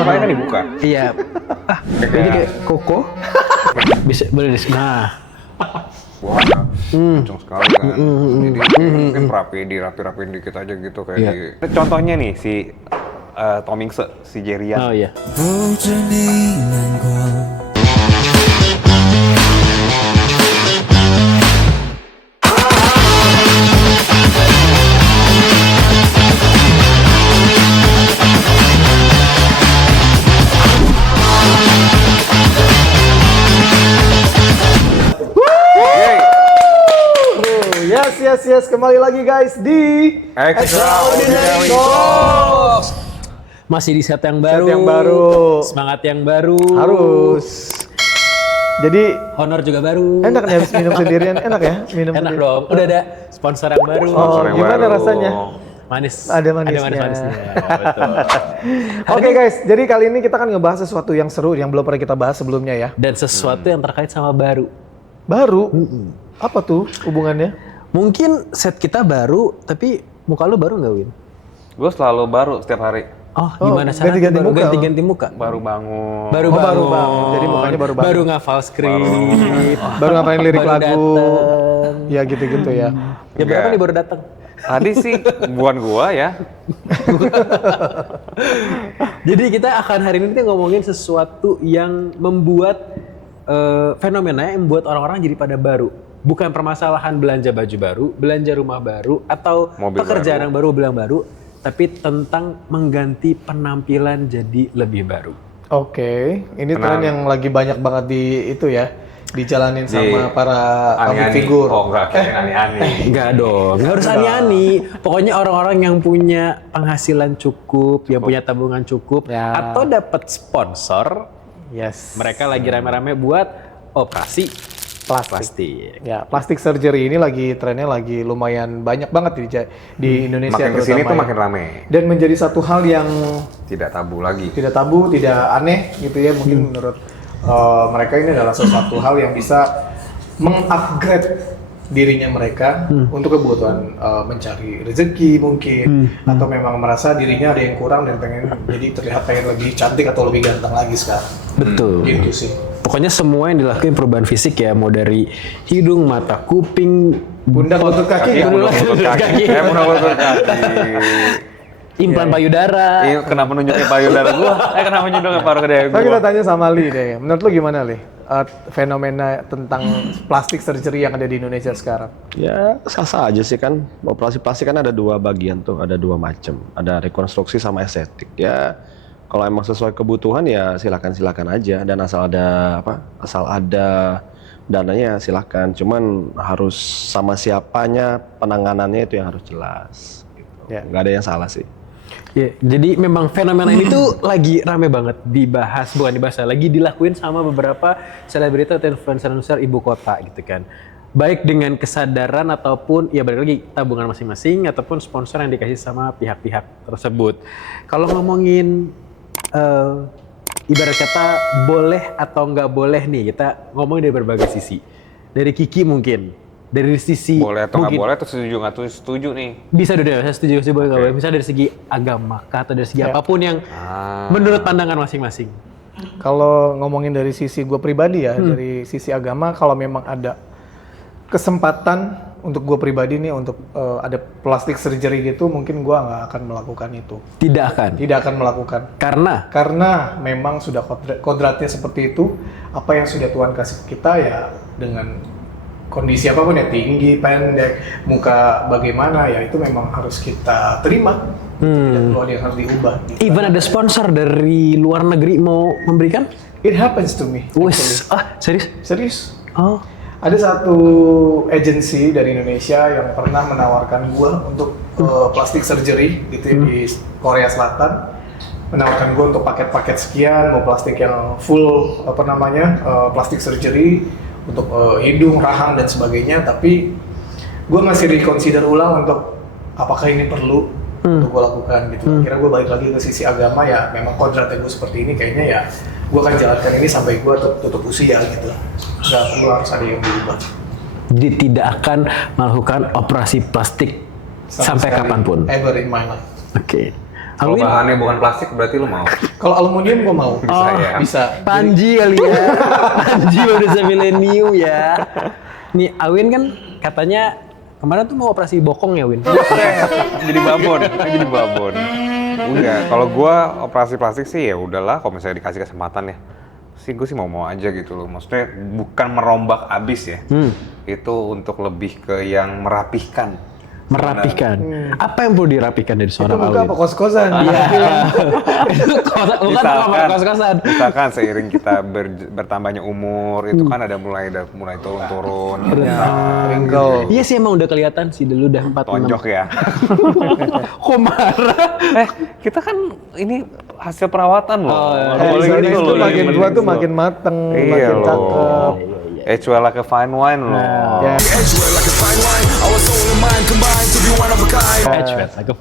matanya kan dibuka. Iya. Jadi kayak koko. Bisa boleh nah. Wah, kenceng sekali kan. Jadi mungkin dirapi-rapiin dikit aja gitu kayak Iya. Contohnya nih si Tomingse, si Jerian. Oh iya. Yes, kembali lagi guys di Extraordinary Talks. Masih di set yang baru. Set yang baru. Semangat yang baru. Harus. Jadi Honor juga baru. enak nih habis minum sendirian, enak ya minum Enak sendirian. dong. Udah ada sponsor yang baru. Oh, yang gimana baru. rasanya? Manis. Ada manisnya. Ada manis-manisnya. Betul. Oke guys, jadi kali ini kita akan ngebahas sesuatu yang seru yang belum pernah kita bahas sebelumnya ya. Dan sesuatu yang terkait sama baru. Baru? Apa tuh hubungannya? Mungkin set kita baru, tapi muka lu baru nggak, Win? Gue selalu baru setiap hari. Oh, gimana cara ganti-ganti muka. ganti-ganti muka? Baru bangun. Baru baru bangun. bangun. Jadi mukanya baru bangun. Baru ngafal skrip. Baru ngapain lirik Baru lagu? dateng. Ya gitu-gitu ya. Ya berapa Enggak. nih baru datang? Tadi sih bukan gua ya. Jadi kita akan hari ini tuh ngomongin sesuatu yang membuat fenomena yang membuat orang-orang jadi pada baru. Bukan permasalahan belanja baju baru, belanja rumah baru, atau Mobil pekerjaan baru. yang baru bilang baru, tapi tentang mengganti penampilan jadi lebih baru. Oke, ini Tenang. tren yang lagi banyak banget di itu ya, dijalanin sama Di para public Ani-ani. figure. Oh enggak, kayak ani-ani. Enggak dong, nggak harus ani-ani. Pokoknya orang-orang yang punya penghasilan cukup, yang punya tabungan cukup, Ya. atau dapat sponsor, Yes. mereka lagi rame-rame buat operasi plastik. Ya, plastik surgery ini lagi trennya lagi lumayan banyak banget di Indonesia Makin kesini terutama tuh ya. makin rame. Dan menjadi satu hal yang Tidak tabu lagi. tidak tabu, tidak aneh gitu ya mungkin menurut mereka ini adalah sesuatu hal yang bisa mengupgrade dirinya mereka untuk kebutuhan mencari rezeki mungkin atau memang merasa dirinya ada yang kurang dan pengen jadi terlihat pengen lebih cantik atau lebih ganteng lagi sekarang. Betul. Gitu sih. Pokoknya semua yang dilakuin perubahan fisik ya, mau dari hidung, mata, kuping, Pundak, lutut, kaki. Pundak, lutut, kaki. Pundak, lutut, kaki. implan payudara. Iya, kenapa nunjukin payudara gua? Kenapa nunjukin payudara Nah, kita gua? tanya sama Li deh. Menurut lu gimana Li? Fenomena tentang plastik surgery yang ada di Indonesia sekarang. Ya sah-sah aja sih kan. Operasi plastik kan ada dua bagian tuh, ada dua macam. Ada rekonstruksi sama estetik. Ya kalau emang sesuai kebutuhan ya silakan aja. Dan asal ada dananya silakan. Cuman harus sama siapanya, penanganannya itu yang harus jelas. Gitu. Ya. Nggak ada yang salah sih. Ya, jadi memang fenomena ini tuh lagi rame banget dibahas, bukan dibahas, lagi dilakuin sama beberapa selebriti atau influencer ibu kota gitu kan. Baik dengan kesadaran ataupun ya balik lagi tabungan masing-masing ataupun sponsor yang dikasih sama pihak-pihak tersebut. Kalau ngomongin ibarat kata boleh atau nggak boleh nih, kita ngomongin dari berbagai sisi. Dari Kiki mungkin, dari sisi Boleh atau nggak mungkin boleh, atau setuju nggak tuh setuju nih? bisa dua-duanya, saya setuju sih boleh nggak boleh. Misalnya dari segi agama kah, atau dari segi apapun yang menurut pandangan masing-masing. Kalau ngomongin dari sisi gue pribadi ya, dari sisi agama, kalau memang ada kesempatan untuk gue pribadi nih untuk ada plastik surgery gitu, mungkin gue nggak akan melakukan itu. Tidak akan. Tidak akan melakukan. Karena memang sudah kodratnya seperti itu. Apa yang sudah Tuhan kasih kita ya dengan kondisi apapun ya, tinggi, pendek, muka bagaimana ya itu memang harus kita terima. Tidak perlu ada yang harus diubah. Gitu. Even ada sponsor dari luar negeri mau memberikan? It happens to me. Wes, serius? Serius. Oh, Ada satu agensi dari Indonesia yang pernah menawarkan gua untuk plastik surgery gitu ya, di Korea Selatan. Menawarkan gua untuk paket-paket sekian, mau plastik yang full plastik surgery untuk hidung, rahang dan sebagainya. Tapi gua masih reconsider ulang untuk apakah ini perlu untuk gue lakukan gitu. Akhirnya gue balik lagi ke sisi agama ya, memang kodratnya gue seperti ini, kayaknya ya gue akan jalankan ini sampai gue tutup usia gitu. Nggak perlu harus ada yang dirubah. jadi tidak akan melakukan operasi plastik sampai sekali. kapanpun. Ever in my life. Oke. Kalau Alwin? bahannya bukan plastik berarti lu mau. Kalau aluminium gue mau. Bisa ya. Bisa. Panji kali ya. Panji udah milenium ya. Nih Awin kan katanya kemarin tuh mau operasi bokong ya Win? Jadi babon, jadi babon. Enggak, kalau gua operasi plastik sih ya udahlah, kalau misalnya dikasih kesempatan ya. Sih gue sih mau aja gitu loh. Maksudnya bukan merombak abis ya. Itu untuk lebih ke yang merapihkan. Merapihkan. Apa yang perlu dirapihkan dari Itu seorang muka Awin? apa kos-kosan? Itu kos-kosan. Misalkan seiring kita bertambahnya umur itu kan ada mulai turun-turun. Wrinkle. Iya sih emang udah kelihatan sih dulu udah 46. Tonjok ya. Kok marah? Kita kan ini hasil perawatan loh. Nggak boleh sorry, gitu Itu loh. makin Ini tua tuh loh. makin mateng, Iya makin loh. cakep. Well like a fine wine loh. Ya. Edge like a fine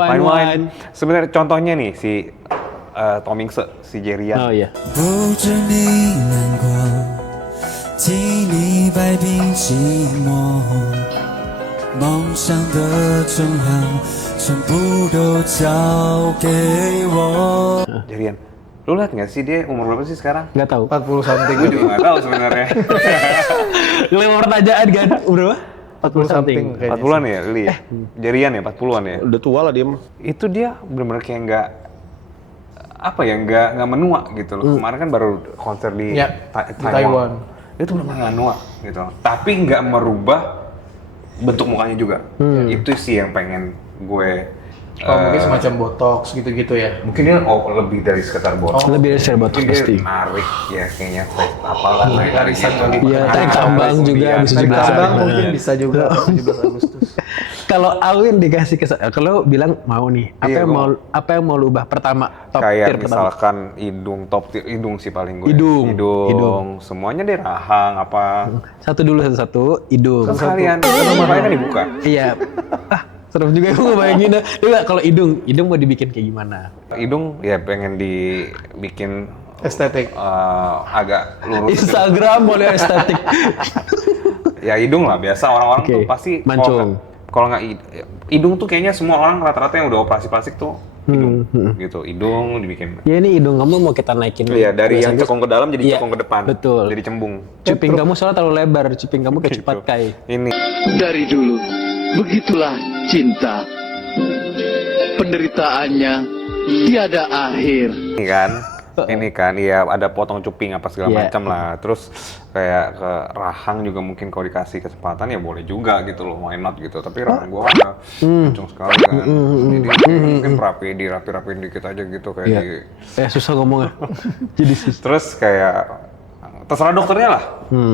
Fine wine. wine. Sebenarnya contohnya nih si Tom Hanks, si Jerian. Oh iya. 不知你难过，替你摆平寂寞，梦想的重量全部都交给我。 Jerian. Lu lihat nggak sih dia umur berapa sih sekarang? Nggak tahu. 40 something. Gue juga nggak tahu sebenarnya. Lewat pertanyaan kan berapa? 40 something. 40-an ya, Li? Jerian ya, 40-an ya? Udah tua lah dia mah. Itu dia bener-bener kayak nggak menua gitu loh. Kemarin kan baru konser di Ya, di Taiwan. Itu bener-bener nggak menua gitu loh. Tapi nggak merubah bentuk mukanya juga. Itu sih yang pengen gue. Mungkin semacam botox gitu-gitu ya. Mungkin dia lebih dari sekedar botox. Lebih dari sekedar botox Mungkin dia pasti. narik ya kayaknya face apalah. Arisan kali. Iya, tarik tambang juga bisa Tarik juga. tambang mungkin bisa juga 17 Agustus. Kalau Alwin dikasih kalau bilang mau nih, Iya, apa yang mau lu ubah pertama? Top Kayak tier pertama. misalkan hidung, top tier, hidung sih paling gue. Hidung. Semuanya deh rahang apa. Satu dulu satu hidung. Sekalian, kan dibuka. Iya. Serem juga gue ngebayangin. Coba kalau hidung mau dibikin kayak gimana? Hidung ya pengen dibikin Estetik. agak lurus. gitu. Instagram boleh estetik. Ya hidung lah, biasa orang-orang Oke, tuh pasti mancung. kalau nggak hidung tuh kayaknya semua orang rata-rata yang udah operasi plastik tuh hidung gitu, hidung dibikin. Ya ini hidung kamu mau kita naikin. Iya, dari yang Biasanya- cekung ke dalam jadi Iya, cekung ke depan. betul. Jadi cembung. Cuping kamu soalnya terlalu lebar, cuping kamu kayak cepat kai. Ini Dari dulu, begitulah cinta. Penderitaannya tiada akhir. ini kan iya ada potong cuping apa segala Iya. macam lah. Terus kayak ke rahang juga mungkin kalau dikasih kesempatan ya boleh juga gitu loh, why not gitu. Tapi rahang gua kan kenceng sekali kan. Jadi mungkin dirapi-rapiin dikit aja gitu kayak Iya. di Susah ngomongnya. Jadi terus kayak terserah dokternya lah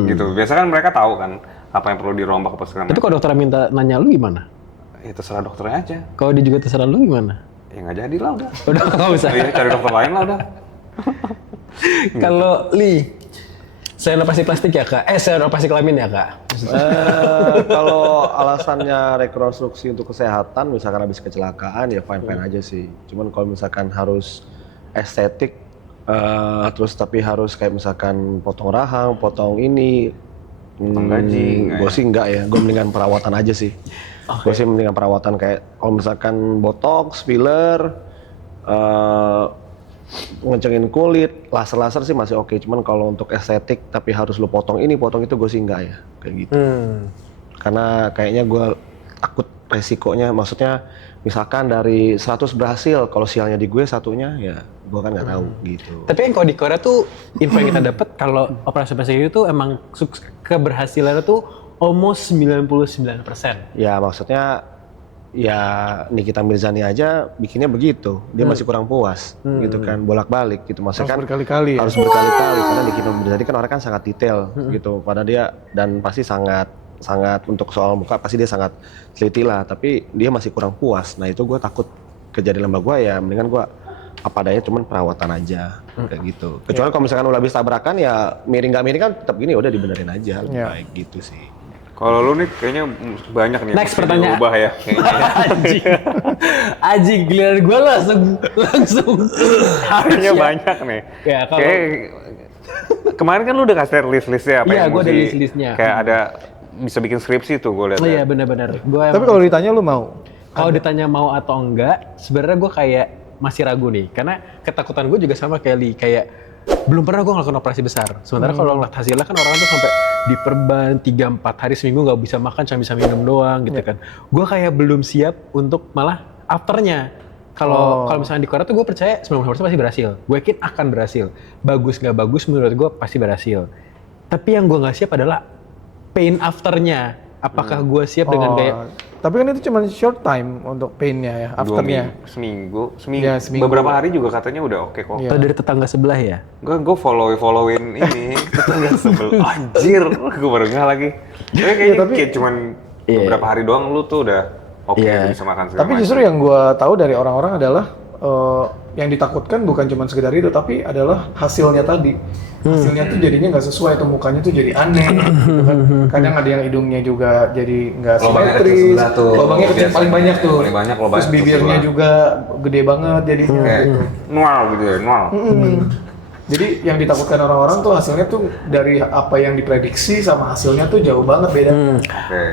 gitu. Biasanya kan mereka tahu kan apa yang perlu dirombak apa segala Tapi macam. kalau dokter minta nanya lu gimana? Ya terserah dokternya aja. Kalau dia juga terserah lu gimana? Ya nggak jadi lah udah. Udah nggak usah. Iya, cari dokter lain lah udah. Kalau Li, selain operasi plastik ya kak? Selain operasi kelamin ya kak? Kalau alasannya rekonstruksi untuk kesehatan, misalkan habis kecelakaan ya fine-fine aja sih. Cuman kalau misalkan harus estetik, terus tapi harus kayak misalkan potong rahang, potong ini, Potong gaji, nggak gue ya? sih enggak ya. Gue mendingan perawatan aja sih. Gue sih mendingan perawatan kayak kalau misalkan botox, filler, ngecengin kulit, laser-laser sih masih oke. Cuman kalau untuk estetik tapi harus lu potong ini, potong itu gue sih enggak ya, kayak gitu. Karena kayaknya gue takut resikonya, maksudnya misalkan dari 100 berhasil, kalau sialnya di gue satunya ya gue kan nggak tahu gitu. Tapi yang kalau di Korea tuh info yang kita dapat kalau operasi plastik itu emang keberhasilannya tuh almost 99%. Ya maksudnya ya Nikita Mirzani aja bikinnya begitu, dia masih kurang puas gitu kan, bolak-balik gitu. Maksudnya Harus kan berkali-kali ya? harus berkali-kali karena Nikita Mirzani kan orang kan sangat detail gitu, pada dia dan pasti sangat untuk soal muka pasti dia sangat teliti lah, tapi dia masih kurang puas. Nah itu gue takut kejadian lembah gue ya, mendingan gue apa adanya cuman perawatan aja kayak gitu. Kecuali kalau misalkan udah habis tabrakan ya miring nggak miring kan tetap gini, udah dibenerin aja lebih Iya. baik gitu sih. Kalau lu nih kayaknya banyak nih. Next yang mesti pertanyaan. diubah ya. Kayaknya. Anjing giliran gue langsung Kayaknya banyak nih. Ya, kalau- Kayak kemarin kan lu udah kasih list-listnya apa Iya, yang gua ada mesti- list-listnya. Kayak ada bisa bikin skripsi tuh gue lihat. Oh iya benar-benar. Gue Tapi kalau ditanya lu mau? kalau ditanya mau atau enggak, sebenarnya gue kayak masih ragu nih, karena ketakutan gue juga sama kayak Li, kayak belum pernah gue ngelakuin operasi besar. Sementara kalau ngeliat hasilnya kan orang tuh sampai diperban 3-4 hari seminggu nggak bisa makan, cuma bisa minum doang gitu kan. Gue kayak belum siap untuk malah afternya. Kalau misalnya di Korea tuh gue percaya 90% pasti berhasil. Gue yakin akan berhasil. Bagus nggak bagus menurut gue pasti berhasil. Tapi yang gue nggak siap adalah pain afternya. Apakah gue siap dengan kayak Tapi kan itu cuma short time untuk pain-nya ya, afternya. Seminggu. Ya, seminggu. Beberapa hari juga katanya udah oke kok. atau dari tetangga sebelah ya? Gue followin ini tetangga sebelah. Anjir, gue baru nggak lagi. Tapi kayaknya kayak cuman beberapa hari doang lu tuh udah oke bisa makan segala Tapi justru yang gue tahu dari orang-orang adalah yang ditakutkan bukan cuma sekedar itu, tapi adalah hasilnya tadi. Hasilnya tuh jadinya nggak sesuai, tuh mukanya tuh jadi aneh gitu kan. Kadang ada yang hidungnya juga jadi nggak Lubangnya kecil simetris, sebelah tuh, lubangnya kecil biasa. paling banyak tuh. Paling banyak lubangnya Terus kecil bibirnya sebelah. juga gede banget jadinya kayak gitu. nual gitu ya, nual. Jadi yang ditakutkan orang-orang tuh hasilnya tuh dari apa yang diprediksi sama hasilnya tuh jauh banget beda. Oke.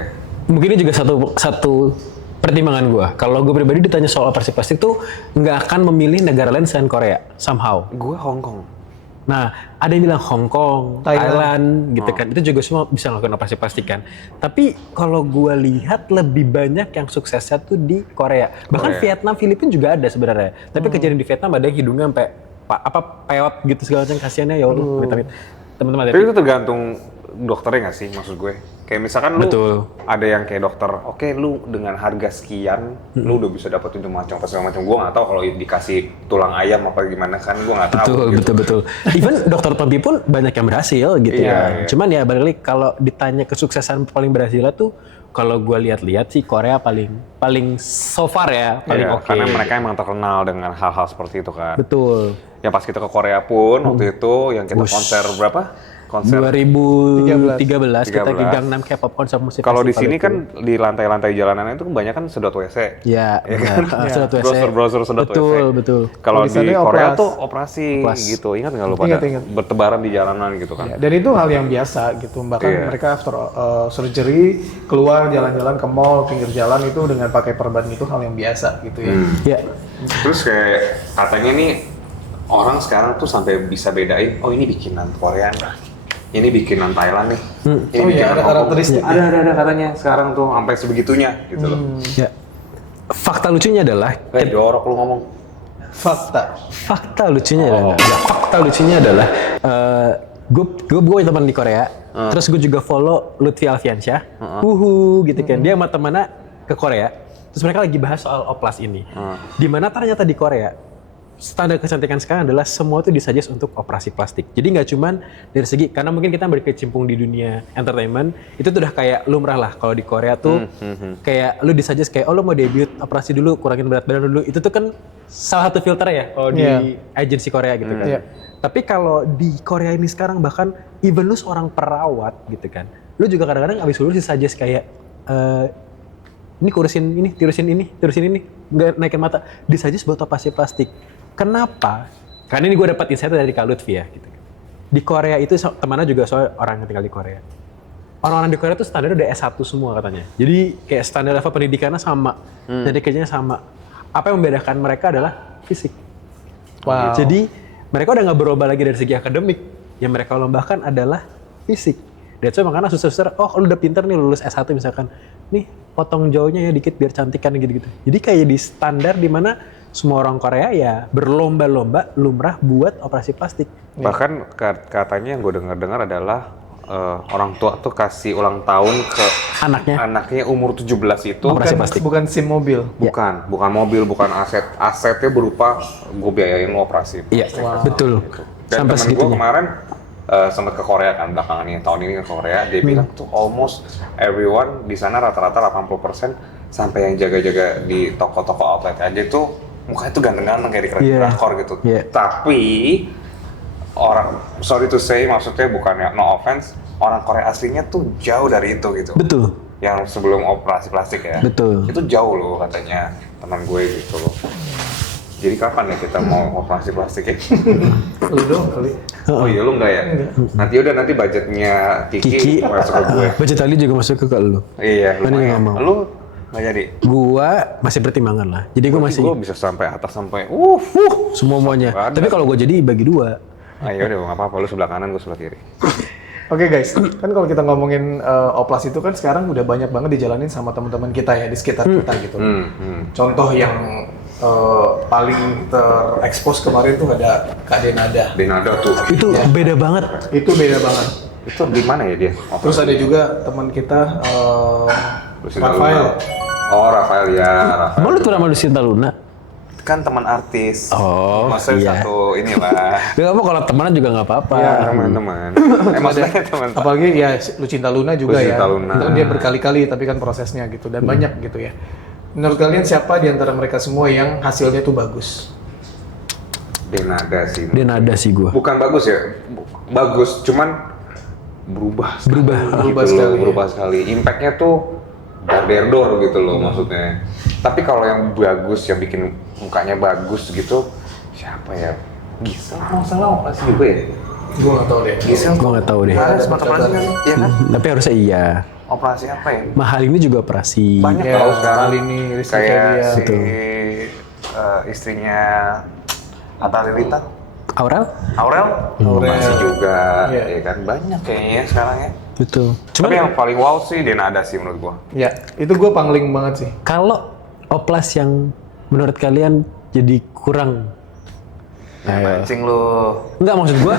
Mungkin ini juga satu pertimbangan gue. Kalau gue pribadi ditanya soal operasi plastik tuh nggak akan memilih negara lain selain Korea, somehow. Gue Hong Kong. Nah, ada yang bilang Hong Kong, Thailand gitu kan. Itu juga semua bisa melakukan operasi plastik kan. Tapi kalau gue lihat lebih banyak yang suksesnya tuh di Korea. Bahkan Vietnam, Filipina juga ada sebenarnya. Tapi kejadian di Vietnam ada yang hidungnya sampai peot gitu segala macam, kasihannya ya Allah. Teman-teman Tapi itu tergantung dokternya nggak sih, maksud gue? Kayak misalkan lu ada yang kayak dokter, oke, lu dengan harga sekian, lu udah bisa dapetin macam segala macam. Gue nggak tahu kalau dikasih tulang ayam apa gimana kan, gue nggak tahu. Betul. Even dokter Tompi pun banyak yang berhasil gitu ya. Cuman ya balik lagi kalau ditanya kesuksesan paling berhasilnya tuh, kalau gue lihat-lihat sih Korea paling so far ya, paling oke. Karena mereka emang terkenal dengan hal-hal seperti itu kan. Betul. Ya pas kita ke Korea pun waktu itu yang kita konser berapa? Konser 2013 kita ke 13. Gangnam K-pop konser musik. Kalau di festival sini itu. kan di lantai-lantai jalanan itu kebanyakan sedot WC. Ya, sedot WC. Browser sedot WC. Betul. Kalau Di di sana Korea oplas. tuh operasi gitu. Ingat nggak lu pada Ingat. bertebaran di jalanan gitu kan? Ya, dan itu hal yang biasa gitu. Bahkan mereka after surgery keluar jalan-jalan ke mall, pinggir jalan itu dengan pakai perban itu hal yang biasa gitu ya. Ya. Terus kayak katanya nih orang sekarang tuh sampai bisa bedain, oh ini bikinan Korea nih. Ini bikinan Thailand nih. Ini bikinan ada Hongkong. karakteristik. Ada katanya sekarang tuh sampai sebegitunya gitu loh. Ya. Fakta lucunya adalah Jorok lu ngomong. Fakta. Fakta lucunya adalah gue teman di Korea. Terus gue juga follow Lutfi Alfiansyah. Gitu kan. Dia sama temannya ke Korea. Terus mereka lagi bahas soal oplas ini. Dimana ternyata di Korea standar kecantikan sekarang adalah semua itu disuggest untuk operasi plastik. Jadi nggak cuman dari segi, karena mungkin kita berkecimpung di dunia entertainment, itu tuh udah kayak lumrah lah. Kalau di Korea tuh kayak lu disuggest kayak, oh lu mau debut, operasi dulu, kurangin berat badan dulu. Itu tuh kan salah satu filter ya kalau di agensi Korea gitu kan. Tapi kalau di Korea ini sekarang bahkan even lu seorang perawat gitu kan, lu juga kadang-kadang abis lulus disuggest kayak, ini kurusin ini, tirusin ini, nggak naikin mata, disuggest buat operasi plastik. Kenapa? Karena ini gue dapat insight dari Kak Lutfi ya. Gitu. Di Korea itu temannya juga soal orang yang tinggal di Korea. Orang-orang di Korea tuh standar udah S1 semua katanya. Jadi kayak standar level pendidikannya sama, jadi kerjanya sama. Apa yang membedakan mereka adalah fisik. Wow. Jadi mereka udah nggak berubah lagi dari segi akademik. Yang mereka lombakan adalah fisik. That's why makanya suster-suster, oh lu udah pinter nih lulus S1 misalkan, nih potong jauhnya ya dikit biar cantikan gitu-gitu. Jadi kayak di standar di mana semua orang Korea ya berlomba-lomba lumrah buat operasi plastik. Bahkan katanya yang gue dengar adalah orang tua tuh kasih ulang tahun ke anaknya umur 17 itu Operasi plastik. Bukan SIM mobil. bukan mobil, bukan asetnya berupa gue biayain lo operasi. Iya, betul. Dan Sampai temen gue segitunya. kemarin sempat ke Korea kan belakangan ini, tahun ini ke Korea, dia bilang tuh almost everyone di sana rata-rata 80% sampai yang jaga-jaga di toko-toko outlet aja tuh mukanya tuh ganteng-ganteng kayak di drakor gitu. Tapi orang, sorry to say, maksudnya bukannya no offense, orang Korea aslinya tuh jauh dari itu gitu. Betul. Yang sebelum operasi plastik ya. Betul. Itu jauh loh katanya teman gue gitu loh. Jadi kapan ya kita mau operasi plastik ya? Lu dong kali. Oh iya lu enggak ya? Nanti budgetnya Kiki masuk ke gue. Budget tadi juga masuk ke lu. Iya, Tadi nggak lumayan. mau. Lu Nggak jadi. Gua masih pertimbangan lah. Jadi gua masih Gue bisa sampai atas sampai semuanya. Ada. Tapi kalau gua jadi bagi 2. Ayo deh nggak apa-apa, lu sebelah kanan, gue sebelah kiri. Oke guys, kan kalau kita ngomongin oplas itu kan sekarang udah banyak banget dijalanin sama teman-teman kita ya di sekitar kita gitu. Contoh yang paling terekspos kemarin tuh ada Kak Denada. Denada tuh. Itu beda banget. Itu beda banget. Itu di mana ya dia? Terus ada juga teman kita Lucinta Rafael. Luna. Oh, Rafael ya, Rafael. Emang lu tuh sama Lucinta Luna? Kan teman artis. Oh, maksudnya iya. satu inilah. Gak apa kalau temenan juga nggak apa-apa. Iya. Teman-teman. Maksudnya teman. Apalagi ya Lucinta Luna juga Lucinta ya. Luna. Itu kan dia berkali-kali tapi kan prosesnya gitu dan banyak gitu ya. Menurut kalian siapa di antara mereka semua yang hasilnya tuh bagus? Denada sih. Denada sih gua. Bukan bagus ya, bagus, cuman berubah. Berubah Gitu loh, sekali, ya. berubah sekali. Impactnya tuh dar-der-dor gitu loh maksudnya. Tapi kalau yang bagus, yang bikin mukanya bagus gitu, siapa ya? Gisel, nggak salah apa sih juga ya? Gue nggak tahu deh. Gisel Gua nggak tahu deh. ada sempat operasi nggak sih? Iya kan? Tapi harusnya iya. Operasi apa ya? Mahal ini juga operasi. Banyak Ya, kalau sekarang kali ini Rizky kayak Febian. si istrinya Atta Halilintar. Aurel? Aurel, masih juga, Iya. ya kan banyak kayaknya sekarang ya. Betul. Tapi yang paling wow sih Denada sih menurut gua. Ya, itu gue pangling banget sih. Kalau oplas yang menurut kalian jadi kurang, Mancing lu. enggak maksud gua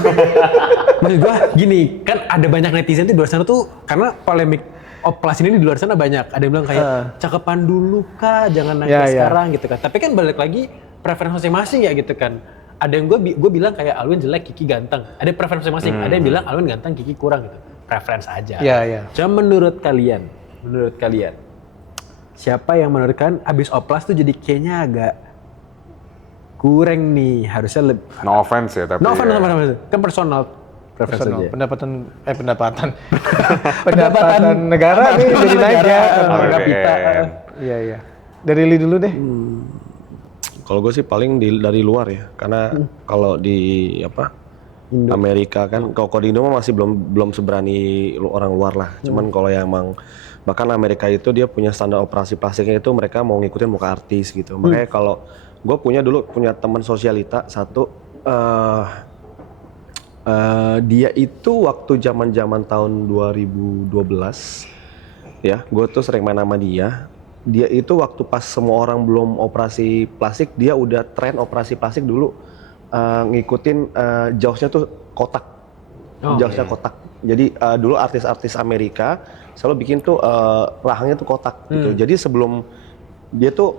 gini, kan ada banyak netizen tuh di luar sana tuh karena polemik oplas ini di luar sana banyak. Ada yang bilang kayak cakepan dulu kah, jangan naik Ya, ya. sekarang gitu kan. Tapi kan balik lagi preferensi masing-masing ya gitu kan. Ada yang gue bilang kayak Alwin jelek, Kiki ganteng. Ada preferensi masing. Ada yang bilang Alwin ganteng, Kiki kurang gitu. Preferensi aja. Iya, iya. Cuma menurut kalian, siapa yang menurut kalian abis oplas tuh jadi kayaknya agak kurang nih, harusnya lebih. No offense ya tapi. No offense, ya. kan personal preference Personal. aja. Pendapatan negara nih jadi naik ya. per kapita. Iya, iya. Dari Li dulu deh. Kalau gue sih paling dari luar ya, karena kalau di Amerika kan, kalau di Indo mah masih belum seberani orang luar lah. Cuman kalau yang emang bahkan Amerika itu dia punya standar operasi plastiknya itu mereka mau ngikutin muka artis gitu. Makanya kalau gue dulu punya teman sosialita satu, dia itu waktu zaman tahun 2012 ya, gue tuh sering main sama dia. Dia itu waktu pas semua orang belum operasi plastik, dia udah tren operasi plastik dulu, ngikutin jausnya tuh kotak, jausnya kotak. Jadi dulu artis-artis Amerika selalu bikin tuh rahangnya tuh kotak gitu. Jadi sebelum dia tuh,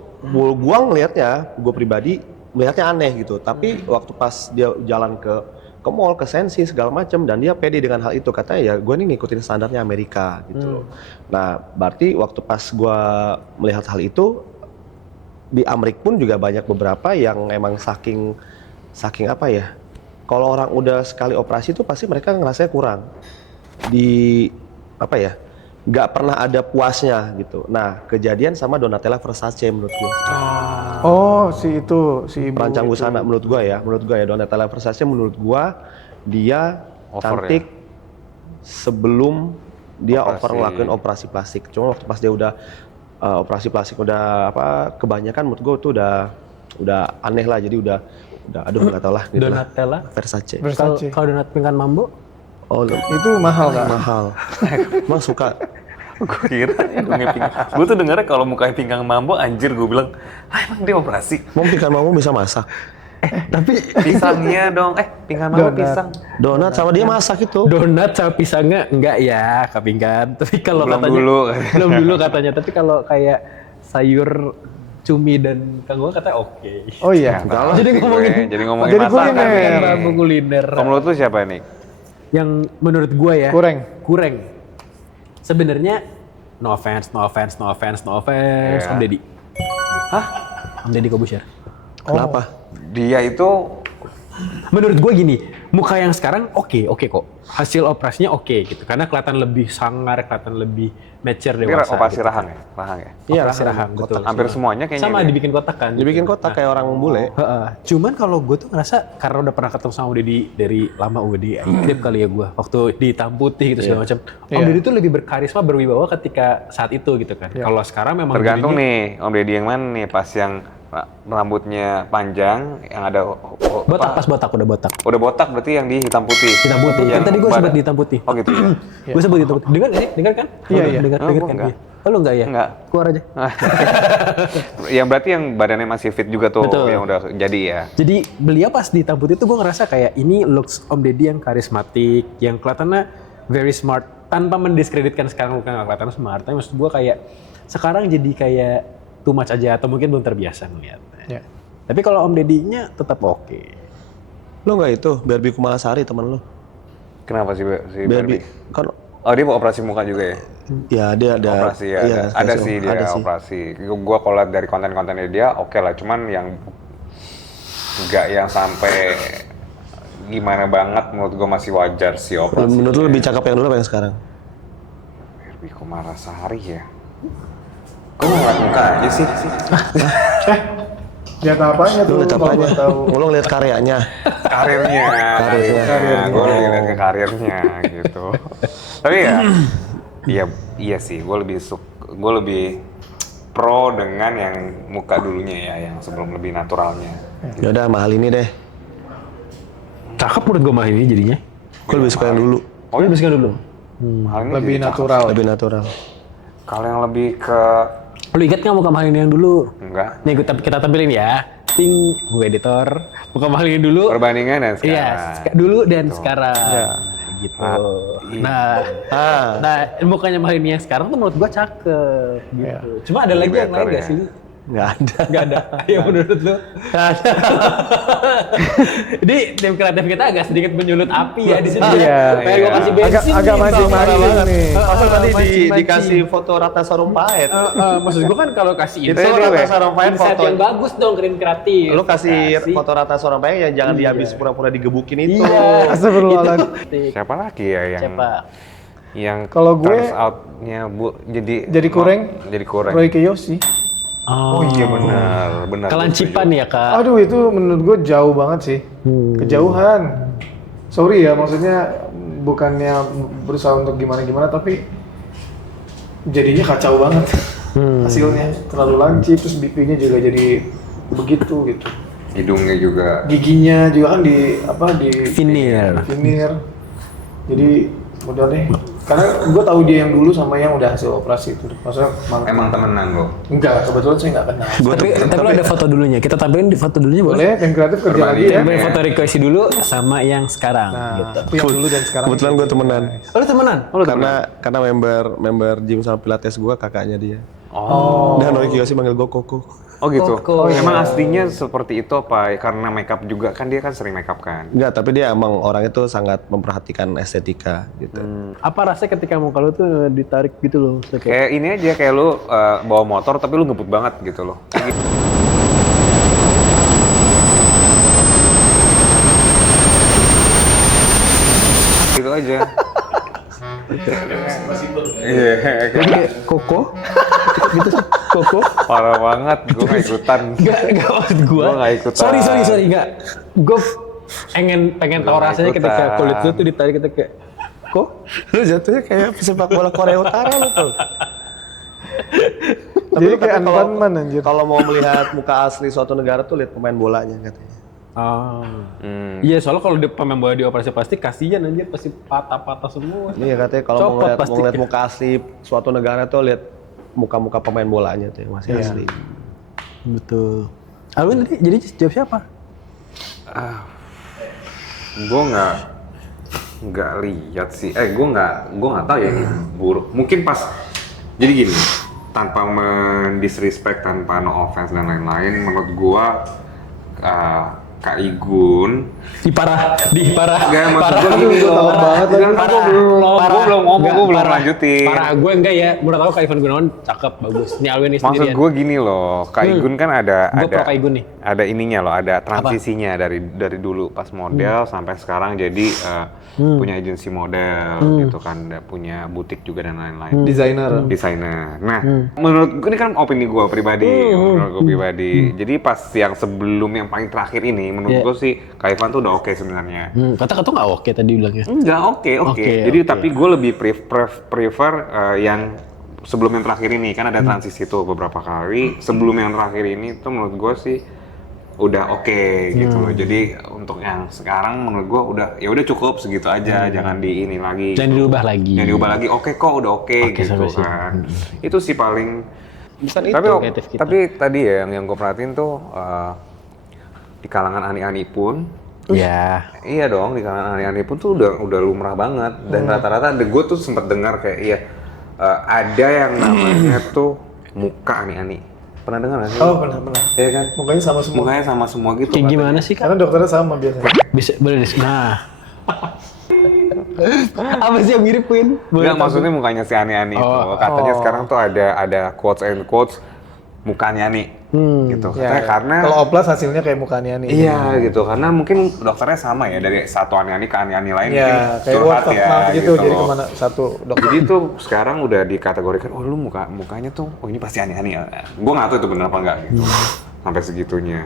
gua ngelihatnya, gue pribadi melihatnya aneh gitu. Tapi waktu pas dia jalan ke mall, ke Sensi segala macam, dan dia pede dengan hal itu, katanya ya gue nih ngikutin standarnya Amerika gitu loh. Nah berarti waktu pas gue melihat hal itu di Amerika pun juga banyak beberapa yang emang saking apa ya, kalau orang udah sekali operasi itu pasti mereka ngerasanya kurang di apa ya, nggak pernah ada puasnya gitu. Nah kejadian sama Donatella Versace menurut gue. Oh, si ibu Perancang itu. busana menurut gue ya Donatella Versace menurut gue dia Over cantik sebelum dia Operasi. over ngelakuin operasi plastik. Cuma waktu pas dia udah operasi plastik udah kebanyakan, menurut gue tuh udah aneh lah, jadi udah aduh nggak tau lah gitu lah. Donatella. Versace. Versace. Kalau donat pinggan mambo, Oh Itu mahal kan? mahal. Emang suka. Gue kira hidungnya pinggang. Gue tuh dengarnya kalau mukanya pinggang mambo, anjir gue bilang, emang dia operasi? Mau pinggan mau bisa masak. tapi Pisangnya dong, pinggang mambo Donat. pisang. Donat sama dia masak itu. donat sama pisangnya enggak ya kepinggan. Tapi kalau Belum katanya dulu. belum dulu katanya. Tapi kalau kayak sayur cumi dan kanggo katanya oke. Oh iya. Nggak tahu Jadi sih ngomongin- gue. Jadi ngomongin Jadi masakan kuliner. nih. Rabu kuliner. Kalau menurut lu siapa nih? Yang menurut gua ya Kurang. Sebenarnya no offense Iya. Om Deddy. Hah? Om Deddy Kobusier. Kenapa? Dia itu Menurut gue gini, muka yang sekarang oke kok. Hasil operasinya oke gitu. Karena kelihatan lebih sangar, kelihatan lebih mature Ini dewasa. operasi gitu. rahang ya? Rahang ya? Iya, operasi rahang, betul. Hampir semuanya kayaknya. Sama gitu. dibikin kotak kan. Dibikin kotak kayak orang bule. Heeh. Cuman kalau gue tuh ngerasa karena udah pernah ketemu sama Deddy dari lama Deddy akrib kali ya gue waktu di hitam putih gitu segala macam. Om Deddy tuh lebih berkarisma berwibawa ketika saat itu gitu kan. Kalau sekarang memang Tergantung Deddy-nya nih Om Deddy yang mana nih, pas yang rambutnya panjang yang ada botak, pas botak udah botak. udah botak berarti yang di hitam putih. Hitam putih. Kan Yang tadi gue badan- sebut di hitam putih. Oh gitu ya. Gue sebut di hitam putih. Dengar nggak sih? Dengar kan? Iya. Dengar Oh, dengar gua kan? enggak. Iya. Oh lu enggak ya? Enggak. Keluar aja. Yang berarti yang badannya masih fit juga tuh, Betul. yang udah jadi ya. Jadi beliau pas di hitam putih tuh gue ngerasa kayak ini looks Om Deddy yang karismatik, yang kelihatannya very smart, tanpa mendiskreditkan sekarang bukan nggak kelihatan smart. Tapi maksud gue kayak sekarang jadi kayak too much aja atau mungkin belum terbiasa ngeliatnya. Ya. Tapi kalau Om Deddy-nya tetap oke. Lo nggak itu Barbie Kumalasari teman lo? Kenapa sih si Barbie Barbie? kan Oh dia mau operasi muka juga ya? ya dia ada Operasi ya, iya, ada kasih- sih dia ada sih. operasi. Gua kalau lihat dari konten-kontennya dia oke lah, cuman yang nggak yang sampai gimana banget, menurut gua masih wajar sih operasi. Menurut lo lebih cakep yang dulu apa yang sekarang? Barbie Kumalasari ya? Kok ngeliat muka aja sih? Lihat apanya Lo tuh? lihat Kalau apanya? gua tahu. Lo ngeliat karyanya. Karirnya. Gue lebih lihat ke karirnya gitu. Tapi ya, iya sih, gue lebih pro dengan yang muka dulunya ya, yang sebelum lebih naturalnya. Ya udah mahal ini deh. Cakep menurut gue mah ini jadinya. Gue lebih suka yang dulu. Oh iya, Lebih suka dulu. hal ini Lebih jadi cakep. natural. Lebih natural. Kalau yang lebih ke Lu ingat nggak muka Mahalini yang dulu? enggak Nih kita tampilin ya. Ting, gue editor. Muka Mahalini dulu. perbandingan dan sekarang. Iya, dulu dan sekarang. Gitu. Nah, nah mukanya Mahalini yang sekarang tuh menurut gua cakep gitu. Cuma ada lagi yang lain Better gak ya. sih? Nggak ada. Gak ada. Ya menurut lu? Gak ada. Jadi tim kreatif kita agak sedikit menyulut api ya di sini. Iya. Kayak gua kasih bensin. Agak nih, mancing-mancing banget. nih. Masa tadi Mancing-mancing. dikasih foto Ratna Sarumpait. Maksud gua kan kalau kasih Itu insight, Ratna Sarumpait insight foto. yang bagus dong, keren kreatif. Lo kasih foto Ratna Sarumpait yang jangan dihabis pura-pura digebukin itu. Iya. Astagfirullahaladzim. Siapa lagi ya yang Siapa? yang Kalau gue- turns out-nya Jadi kurang. jadi kurang. Roy Kiyoshi. Oh iya benar. Kelancipan ya kak. Aduh itu menurut gue jauh banget sih. Kejauhan. Sorry ya, maksudnya bukannya berusaha untuk gimana-gimana, tapi jadinya kacau banget hasilnya. Terlalu lancip, terus BP-nya juga jadi begitu gitu. Hidungnya juga. Giginya juga kan di Veneer. veneer. Jadi udah deh. Karena gue tahu dia yang dulu sama yang udah hasil operasi itu. Maksudnya Emang temenan lo. enggak, kebetulan saya nggak kenal. Tapi lo ada foto dulunya. Kita tampilin di foto dulunya boleh? Boleh, tim kreatif kerja lagi ya. Tampilin foto request dulu sama yang sekarang. Nah, gitu. itu yang dulu dan sekarang. Kebetulan gue temenan. Oh, lu temenan? Karena member gym sama pilates gue kakaknya dia. Oh. Dan Roy Kiyoshi manggil gue Koko. Oh gitu. Koko. Emang aslinya seperti itu apa? Karena makeup juga kan dia kan sering makeup kan. Enggak, tapi dia emang orang itu sangat memperhatikan estetika gitu. Apa rasanya ketika muka lu tuh ditarik gitu loh? Kayak, Kayak ini aja kayak lu bawa motor tapi lu ngebut banget gitu loh. Gitu aja. Iya, kayak koko? gitu sih, koko? parah banget. Gue gak ikutan. Enggak maksud gua. Gua nggak ikutan. Sorry, enggak. Gue pengen tahu Gua nggak rasanya ketika ikutan. kulit lu tuh ditarik kita kayak kok? Lu jatuhnya kayak sepak bola Korea Utara lu tuh. Jadi kayak kalau- Ant-Man anjir. Kalau mau melihat muka asli suatu negara tuh lihat pemain bolanya katanya. Iya, soalnya kalau di pemain bola di operasi plastik kasihan anjir pasti patah-patah semua. Iya katanya kalau Copot mau ngeliat plastiknya. muka asli suatu negara tuh lihat muka-muka pemain bolanya tuh yang masih asli. Betul. Alwin tadi jadi jawab siapa? Gue nggak lihat sih. Gue nggak tahu ya ini buruk. Mungkin pas jadi gini, tanpa mendisrespect, tanpa no offense dan lain-lain, menurut gue Kak Igun. Parah. Gak, maksud gue gini Aduh, loh. takut banget lagi. Kan gue belum ngomong, gue belum lanjutin. Parah, gue enggak ya. Menurut aku Kak Ivan Gunawan cakep, bagus. Ini Alwin nih Maksud sendirian. gue gini loh, Kak Igun kan Gue pro Kak Igun nih. ada ininya loh, ada transisinya dari dulu pas model sampai sekarang jadi punya agensi model gitu kan, punya butik juga dan lain-lain. Desainer. Nah, menurut gue ini kan opini gue pribadi, Jadi pas yang sebelum yang paling terakhir ini, menurut gue sih Kak Ivan tuh udah oke sebenarnya. Kata-kata nggak oke tadi bilangnya. Enggak, oke. Jadi tapi gue lebih prefer yang sebelum yang terakhir ini, kan ada transisi tuh beberapa kali. Sebelum yang terakhir ini tuh menurut gue sih udah oke gitu loh. Jadi untuk yang sekarang menurut gue udah cukup segitu aja, jangan di ini lagi. Jangan diubah lagi. Jangan diubah lagi. Oke kok udah oke gitu sampai sini. kan. Itu sih paling. Bukan kreatif kita. Tapi tadi ya yang gue perhatiin tuh di kalangan ani-ani pun. Ya. Iya dong, di kalangan ani-ani pun tuh udah lumrah banget. Dan rata-rata gue tuh sempat dengar kayak ada yang namanya tuh muka ani-ani. Pernah dengar nggak sih? Oh, pernah. Iya kan? Mukanya sama semua. Mukanya sama semua gitu. Kayak katanya. gimana sih Kak? Karena dokternya sama biasanya. Bisa boleh nah. Apa sih yang mirip Queen? Enggak, maksudnya mukanya si ani-ani itu. Katanya sekarang tuh ada quotes and quotes mukanya ani gitu. Katanya karena kalau oplas hasilnya kayak mukanya nih. iya gitu, karena mungkin dokternya sama ya, dari satu ani-ani ke ani-ani lain mungkin Iya, kayak curhat word of ya mouth gitu. Jadi loh. kemana satu dokter. Jadi tuh sekarang udah dikategorikan, oh lu mukanya tuh, oh ini pasti ani-ani. Gue nggak tahu itu benar apa enggak gitu. Sampai segitunya.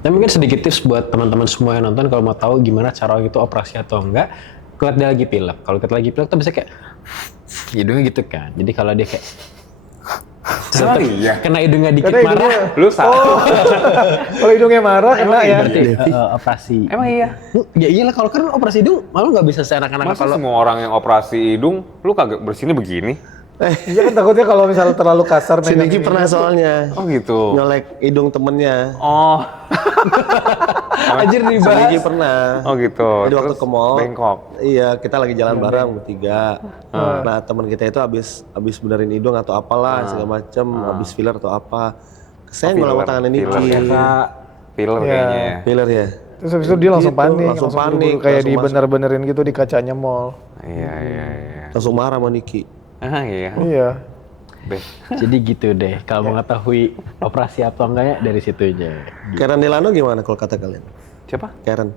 Nah mungkin sedikit tips buat teman-teman semua yang nonton kalau mau tahu gimana cara itu operasi atau enggak. Kalau dia lagi pilek, kalau kita lagi pilek tuh bisa kayak hidungnya gitu kan. Jadi kalau dia kayak Iya. kena hidungnya dikit Karena marah, hidungnya- Lu salah. Kalau hidungnya marah kena ya. berarti operasi. Emang iya? Ya iyalah kalau kan operasi hidung malu nggak bisa seenak-enak Masa kalau semua orang yang operasi hidung, lu kagak bersihnya begini? Iya kan takutnya kalau misalnya terlalu kasar Si megang Niki ini. pernah soalnya Oh gitu. nyolek hidung temennya. Oh. anjir Si dibahas. Niki pernah. Oh gitu. Jadi waktu Terus ke mall, bengkok. iya kita lagi jalan bareng bertiga. Nah teman kita itu habis benerin hidung atau apalah segala macem, habis filler atau apa. Kesenggol sama tangannya Niki. Filler Iya. kayaknya ya. Filler ya. Terus habis itu dia langsung Gitu, panik, langsung panik, buru-buru kayak langsung dibener-benerin gitu di kacanya mall. Iya. Langsung marah sama Niki. Iya. Iya. Beh. Jadi gitu deh. Kalau mengetahui operasi atau enggaknya dari situ aja. Karen Delano gimana kalau kata kalian? Siapa? Karen.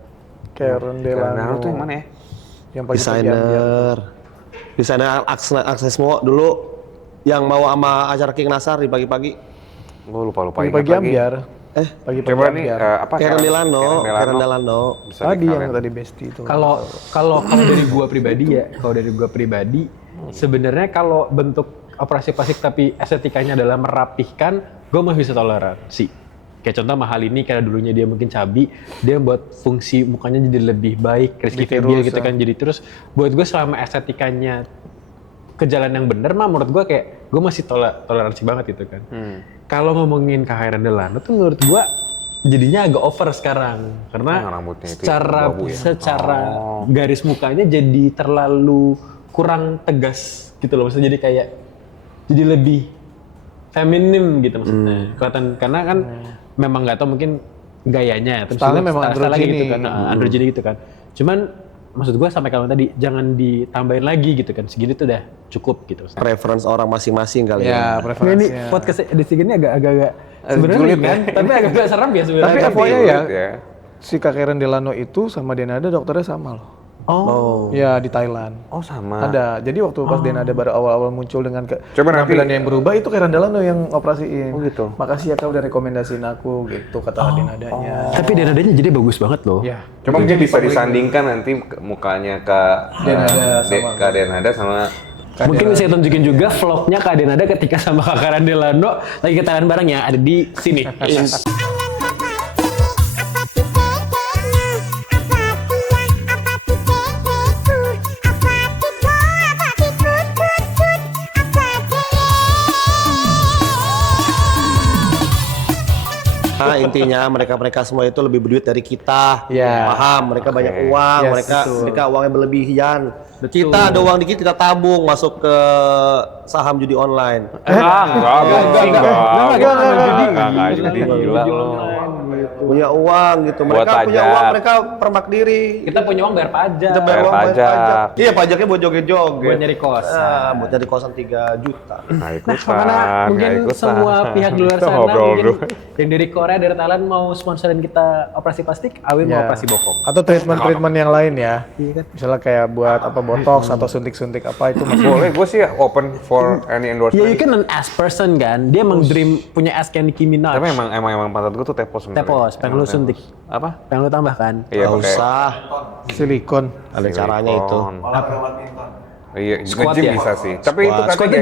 Karen Delano Delano. tuh yang mana ya? Yang pakai pergian-pergian. Desainer Aksesmo dulu yang bawa sama acara King Nasar di pagi-pagi. Gue lupa Pagi-pagi ingat lagi. ambiar. Coba Pagi-pagi nih ambiar. apa? Karen Delano. Bisa Tadi nih, yang Karen. tadi bestie itu. Kalau dari gua pribadi, sebenarnya kalau bentuk operasi plastik tapi estetikanya adalah merapihkan, gua masih bisa toleransi. Kayak contoh mahal ini karena dulunya dia mungkin cabi, dia buat fungsi mukanya jadi lebih baik, Rizky Febian gitu kan. Jadi terus buat gue selama estetikanya ke jalan yang bener mah menurut gue kayak gue masih toleransi banget gitu kan. Kalau ngomongin Karen Delano tuh menurut gue jadinya agak over sekarang karena rambutnya itu secara babu ya? secara garis mukanya jadi terlalu kurang tegas gitu loh, maksudnya jadi kayak jadi lebih feminim gitu maksudnya. Kelihatan karena kan memang nggak tahu mungkin gayanya terus Stylenya juga memang style-style androgyny. gitu kan, androgyny gitu kan. Cuman maksud gue sampai kalau tadi jangan ditambahin lagi gitu kan, segini tuh udah cukup gitu. Preference orang masing-masing kali Ya, ya. Ini preferensinya. podcast edisi gini agak-agak sebenarnya sulit kan, tapi agak serem ya sebenarnya. Tapi Tapi FYI ya, ya. si Kak Karen Delano itu sama Denada dokternya sama loh. Oh, Ya di Thailand. Oh sama. Ada. Jadi waktu pas Denada baru awal-awal muncul dengan Coba nanti- penampilannya yang berubah itu Karen Delano yang operasiin. Oh, gitu. Makasih ya kau udah rekomendasiin aku gitu kata Denadanya. tapi denadanya jadi bagus banget loh. Ya. Coba mungkin bisa disandingkan nanti mukanya ke Denada sama- Kak Denada sama Mungkin bisa tunjukin juga vlognya Kak Denada ketika sama Kak Karen Delano lagi ke Thailand bareng ya, ada di sini. Nah, intinya mereka semua itu lebih berduit dari kita. Ya. Paham? Mereka banyak uang, Yes, mereka uangnya berlebihan. Kita ada uang dikit kita tabung masuk ke saham judi online. enggak judi gila lo. Gitu. punya uang gitu. Buat Mereka punya pajak. uang, mereka permak diri. Kita punya uang bayar pajak. Kita bayar Bayar uang, bayar pajak. pajak. Iya, pajaknya buat joget-joget. Buat nyari kosan. Buat nyari kosan 3 juta. Nggak ikutan, Makanya mungkin nggak ikutan. semua pihak di luar Kita sana ngobrol mungkin dulu. yang dari Korea, dari Thailand mau sponsorin kita operasi plastik, Awi mau Ya. operasi bokong. Atau treatment yang lain ya. Iya kan? Misalnya kayak buat apa botox atau suntik-suntik apa itu masih Boleh, gue sih open for any Ya, endorsement. you kan an ass person kan. Dia emang dream punya ass kayak Nicki Minaj. Tapi emang pantat gue tuh tepos sebenarnya. Tepos, pengen lu Emang suntik. tepos. Apa? Pengen lu tambahkan. Iya, Nggak pakai usah. silikon. Ada caranya itu. Iya, Squat nge-gym ya? bisa sih. Tapi itu katanya Squatnya,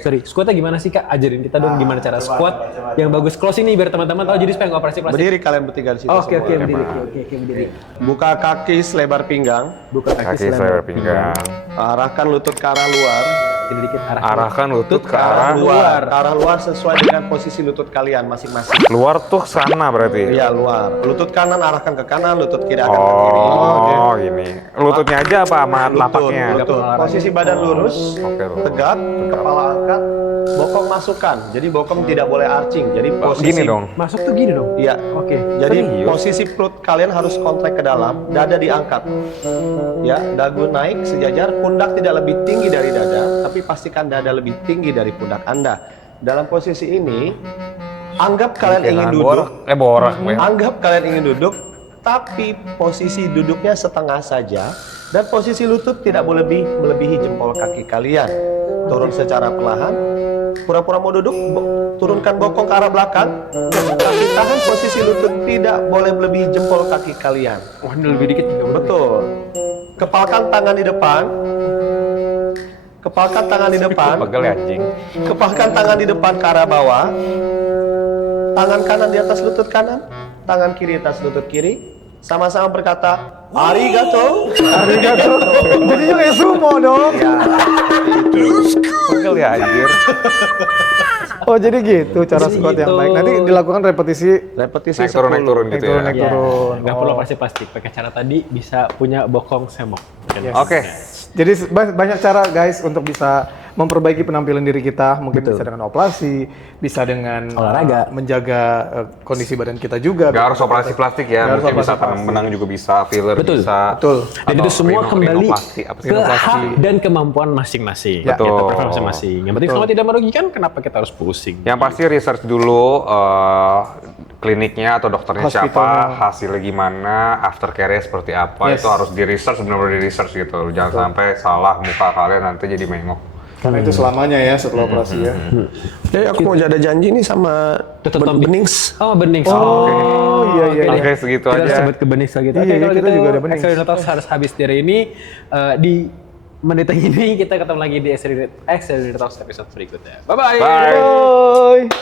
kayak squatnya gimana sih Kak? Ajarin kita dong gimana cara squat yang bagus. Close ini biar teman-teman tahu jadi supaya nggak operasi plastik. Berdiri kalian bertiga di situ. Oke, semua. oke, berdiri. Oke, berdiri. Buka kaki selebar pinggang. Buka kaki kaki saya selain pinggang. Arahkan lutut ke arah luar. jadi dikit arah. Arahkan lutut ke Ke arah arah luar. Ke arah luar sesuai dengan posisi lutut kalian masing-masing. luar tuh sana berarti. Iya, luar. Lutut kanan arahkan ke kanan, lutut kiri akan ke kiri. Oh, gini. Lututnya aja apa sama lapaknya? Lutut. Posisi badan lurus, Oke, lurus. tegak, kepala angkat, bokong masukkan. Jadi bokong tidak boleh arching. Jadi posisi Gini dong. Masuk tuh gini dong. Iya. Oke. Jadi Serius? posisi perut kalian harus kontak ke dalam, dada diangkat. Ya, dagu naik sejajar, pundak tidak lebih tinggi dari dada, tapi pastikan dada lebih tinggi dari pundak Anda. Dalam posisi ini, anggap kalian ingin duduk, Borak. anggap kalian ingin duduk, tapi posisi duduknya setengah saja dan posisi lutut tidak boleh melebihi jempol kaki kalian. Turun secara perlahan, pura-pura mau duduk, turunkan bokong ke arah belakang, tapi tahan posisi lutut tidak boleh melebihi jempol kaki kalian. Wah, ini lebih dikit juga. Betul. Kepalkan tangan di depan. Kepalkan tangan di depan. Pegel ya anjing. Kepalkan tangan di depan ke arah bawah. Tangan kanan di atas lutut kanan. Tangan kiri atas lutut kiri. Sama-sama berkata, arigato. Arigato. Jadinya kayak sumo dong. Pegel ya anjir. Oh jadi gitu cara Jadi squat yang gitu. baik. Nanti dilakukan repetisi Repetisi Naik turun 10. naik turun gitu ya. naik Ya, turun. nggak perlu operasi plastik. Pakai cara tadi bisa punya bokong semok. Yes. Oke. Jadi banyak cara guys untuk bisa memperbaiki penampilan diri kita. Mungkin bisa dengan operasi, bisa dengan Olahraga. menjaga kondisi badan kita juga. Gak harus operasi plastik ya, Nggak harus mungkin bisa operasi tanam plastik. benang juga bisa, filler Betul. bisa. Betul. Dan itu Atau semua kembali rinoplasti, apa sih? ke hak dan kemampuan masing-masing. Ya. Kita Betul. prefer masing-masing. Yang penting selama tidak merugikan, kenapa kita harus pusing? Yang pasti research dulu kliniknya atau dokternya siapa, Hospitalnya. hasilnya gimana, aftercare-nya seperti apa, Yes. itu harus di research, benar-benar di research gitu. Jangan sampai salah muka kalian nanti jadi mengok. Karena itu selamanya ya setelah operasi ya. Jadi aku mau ada janji nih sama Tutup tombol. Benings. Oh, bening. Oh iya iya. Oke, segitu Kita harus aja. sebut ke bening lagi. Iya, Oke, kalau kita gitu juga ada bening. Excel Talks harus habis dari ini. Di menit ini kita ketemu lagi di Excel Talks episode berikutnya. Bye-bye. Bye. Bye.